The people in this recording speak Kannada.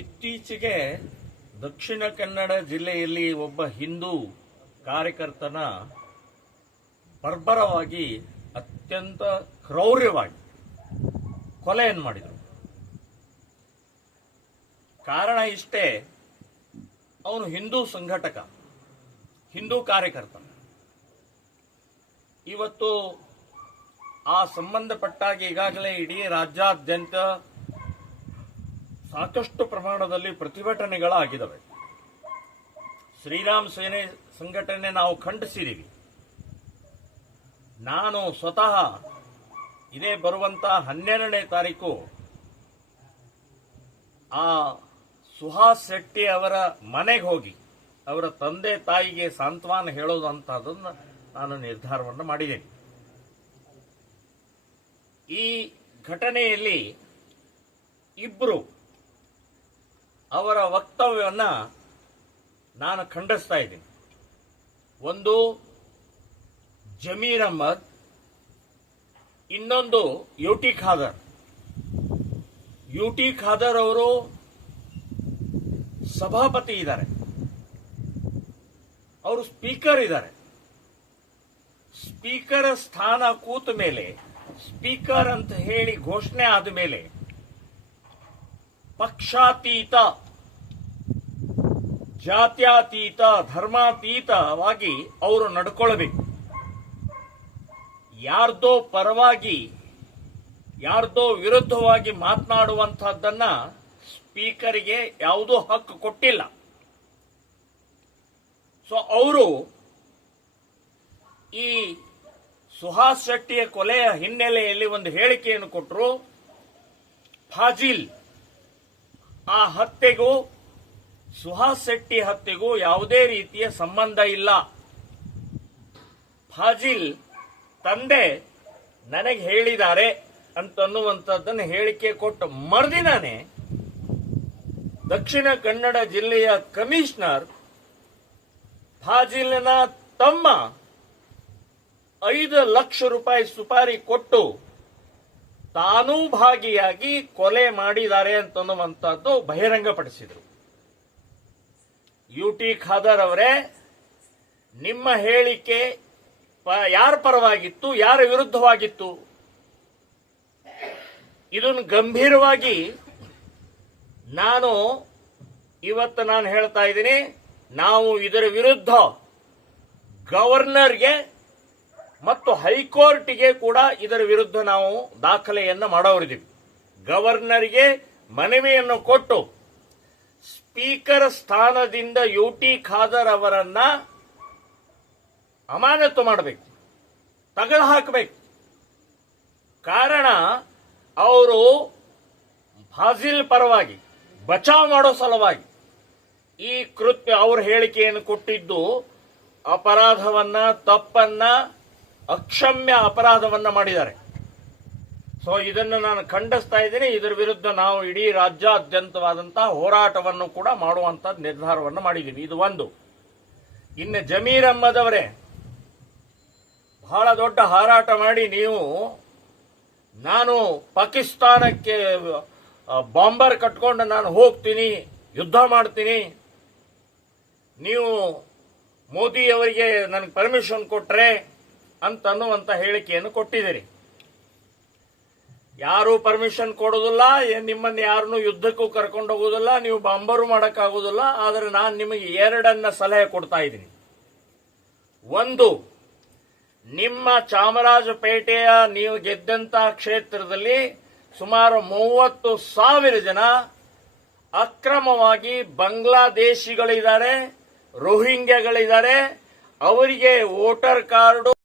ಇತ್ತೀಚೆಗೆ ದಕ್ಷಿಣ ಕನ್ನಡ ಜಿಲ್ಲೆಯಲ್ಲಿ ಒಬ್ಬ ಹಿಂದೂ ಕಾರ್ಯಕರ್ತನ ಬರ್ಬರವಾಗಿ ಅತ್ಯಂತ ಕ್ರೌರ್ಯವಾಗಿ ಕೊಲೆಯನ್ನು ಮಾಡಿದರು. ಕಾರಣ ಇಷ್ಟೇ, ಅವನು ಹಿಂದೂ ಸಂಘಟಕ, ಹಿಂದೂ ಕಾರ್ಯಕರ್ತ ಇವತ್ತು ಆ ಸಂಬಂಧಪಟ್ಟಾಗಿ ಈಗಾಗಲೇ ಇಡೀ ರಾಜ್ಯಾದ್ಯಂತ ಸಾಕಷ್ಟು ಪ್ರಮಾಣದಲ್ಲಿ ಪ್ರತಿಭಟನೆಗಳಾಗಿದ್ದಾವೆ ಶ್ರೀರಾಮ್ ಸೇನೆ ಸಂಘಟನೆ ನಾವು ಖಂಡಿಸಿದ್ದೀವಿ ನಾನು ಸ್ವತಃ ಇದೇ ಬರುವಂತ ಹನ್ನೆರಡನೇ ತಾರೀಕು ಆ ಸುಹಾಸ್ ಶೆಟ್ಟಿ ಅವರ ಮನೆಗೆ ಹೋಗಿ ಅವರ ತಂದೆ ತಾಯಿಗೆ ಸಾಂತ್ವನ ಹೇಳೋದಂತಹದನ್ನು ನಾನು ನಿರ್ಧಾರವನ್ನು ಮಾಡಿದ್ದೇನೆ. ಈ ಘಟನೆಯಲ್ಲಿ ಇಬ್ರು ಅವರ ವಕ್ತವ್ಯವನ್ನ ನಾನು ಖಂಡಿಸ್ತಾ ಇದ್ದೀನಿ. ಒಂದು ಜಮೀರ್ ಅಹ್ಮದ್, ಇನ್ನೊಂದು U T Khader. U T Khader ಅವರು ಸಭಾಪತಿ ಇದ್ದಾರೆ. ಅವರು ಸ್ಪೀಕರ್ ಇದ್ದಾರೆ. ಸ್ಪೀಕರ್ ಸ್ಥಾನ ಕೂತ ಮೇಲೆ, ಸ್ಪೀಕರ್ ಅಂತ ಹೇಳಿ ಘೋಷಣೆ ಆದ ಮೇಲೆ ಪಕ್ಷಾತೀತ ಜಾತ್ಯಾತೀತ, ಧರ್ಮಾತೀತವಾಗಿ ಅವರು ನಡ್ಕೊಳ್ಬೇಕು. ಯಾರ್ದೋ ಪರವಾಗಿ, ಯಾರ್ದೋ ವಿರುದ್ಧವಾಗಿ ಮಾತನಾಡುವಂತಹದ್ದನ್ನ ಸ್ಪೀಕರ್ಗೆ ಯಾವುದೋ ಹಕ್ಕು ಕೊಟ್ಟಿಲ್ಲ. ಸೊ, ಅವರು ಈ ಸುಹಾಸ್ ಶೆಟ್ಟಿಯ ಕೊಲೆಯ ಹಿನ್ನೆಲೆಯಲ್ಲಿ ಒಂದು ಹೇಳಿಕೆಯನ್ನು ಕೊಟ್ಟರು ಫಾಜಿಲ್, ಆ ಹತ್ಯೆಗೂ ಸುಹಾಸ್ ಶೆಟ್ಟಿ ಹತ್ಯೆಗೂ ಯಾವುದೇ ರೀತಿಯ ಸಂಬಂಧ ಇಲ್ಲ. ಫಾಜಿಲ್ ತಂದೆ ನನಗೆ ಹೇಳಿದ್ದಾರೆ ಅಂತನ್ನುವಂಥದ್ದನ್ನು ಹೇಳಿಕೆ ಕೊಟ್ಟು ಮರುದಿನಾನೇ ದಕ್ಷಿಣ ಕನ್ನಡ ಜಿಲ್ಲೆಯ ಕಮಿಷನರ್ ಫಾಜಿಲ್ನ ತಮ್ಮ ಐದು ಲಕ್ಷ ರೂಪಾಯಿ ಸುಪಾರಿ ಕೊಟ್ಟು ತಾನೂ ಭಾಗಿಯಾಗಿ ಕೊಲೆ ಮಾಡಿದ್ದಾರೆ ಅಂತನ್ನುವಂಥದ್ದು ಬಹಿರಂಗಪಡಿಸಿದರು. ಯು ಟಿ ಖಾದರ್ ಅವರೇ, ನಿಮ್ಮ ಹೇಳಿಕೆ ಯಾರ ಪರವಾಗಿತ್ತು, ಯಾರ ವಿರುದ್ಧವಾಗಿತ್ತು? ಇದನ್ನು ಗಂಭೀರವಾಗಿ ನಾನು ಇವತ್ತು ನಾನು ಹೇಳ್ತಾ ಇದ್ದೀನಿ, ನಾವು ಇದರ ವಿರುದ್ಧ ಗವರ್ನರ್ಗೆ ಮತ್ತು ಹೈಕೋರ್ಟ್ಗೆ ಕೂಡ ಇದರ ವಿರುದ್ಧ ನಾವು ದಾಖಲೆಯನ್ನು ಮಾಡೋರಿದ್ದೀವಿ. ಗವರ್ನರ್ಗೆ ಮನವಿಯನ್ನು ಕೊಟ್ಟು ಸ್ಪೀಕರ್ ಸ್ಥಾನದಿಂದ ಯು ಟಿ ಖಾದರ್ ಅವರನ್ನ ಅಮಾನತು ಮಾಡಬೇಕು, ತಗಲು ಹಾಕಬೇಕು. ಕಾರಣ, ಅವರು ಫಾಜಿಲ್ ಪರವಾಗಿ, ಬಚಾವ್ ಮಾಡೋ ಸಲುವಾಗಿ ಈ ಕೃತ್ಯ, ಅವ್ರ ಹೇಳಿಕೆಯನ್ನು ಕೊಟ್ಟಿದ್ದು ಅಪರಾಧವನ್ನ, ತಪ್ಪನ್ನ, ಅಕ್ಷಮ್ಯ ಅಪರಾಧವನ್ನ ಮಾಡಿದ್ದಾರೆ. ಸೊ ಇದನ್ನು ನಾನು ಖಂಡಿಸ್ತಾ ಇದ್ದೀನಿ. ಇದರ ವಿರುದ್ಧ ನಾವು ಇಡೀ ರಾಜ್ಯಾದ್ಯಂತವಾದಂತಹ ಹೋರಾಟವನ್ನು ಕೂಡ ಮಾಡುವಂತ ನಿರ್ಧಾರವನ್ನು ಮಾಡಿದ್ದೀನಿ ಇದು ಒಂದು. ಇನ್ನು ಜಮೀರ್ ಅವರೇ, ಬಹಳ ದೊಡ್ಡ ಹಾರಾಟ ಮಾಡಿ ನೀವು, ನಾನು ಪಾಕಿಸ್ತಾನಕ್ಕೆ ಬಾಂಬರ್ ಕಟ್ಕೊಂಡು ನಾನು ಹೋಗ್ತೀನಿ, ಯುದ್ಧ ಮಾಡ್ತೀನಿ. ನೀವು ಮೋದಿಯವರಿಗೆ ನನಗೆ ಪರ್ಮಿಷನ್ ಕೊಟ್ಟರೆ ಅಂತ ಅನ್ನುವಂತ ಹೇಳಿಕೆಯನ್ನು ಕೊಟ್ಟಿದ್ದೀರಿ. ಯಾರು ಪರ್ಮಿಷನ್ ಕೊಡೋದಿಲ್ಲ ನಿಮ್ಮನ್ನ ಯಾರನ್ನು ಯುದ್ಧಕ್ಕೂ ಕರ್ಕೊಂಡು ಹೋಗೋದಿಲ್ಲ, ನೀವು ಬಾಂಬರು ಮಾಡಕ್ಕಾಗೋದಿಲ್ಲ, ಆದರೆ ನಾನು ನಿಮಗೆ ಎರಡನ್ನ ಸಲಹೆ ಕೊಡ್ತಾ ಇದ್ದೀನಿ. ಒಂದು, ನಿಮ್ಮ ಚಾಮರಾಜಪೇಟೆಯ ನೀವು ಗೆದ್ದಂತಹ ಕ್ಷೇತ್ರದಲ್ಲಿ ಸುಮಾರು ಮೂವತ್ತು ಸಾವಿರ ಜನ ಅಕ್ರಮವಾಗಿ ಬಾಂಗ್ಲಾದೇಶಿಗಳಿದ್ದಾರೆ, ರೋಹಿಂಗ್ಯಗಳಿದ್ದಾರೆ, ಅವರಿಗೆ ವೋಟರ್ ಕಾರ್ಡು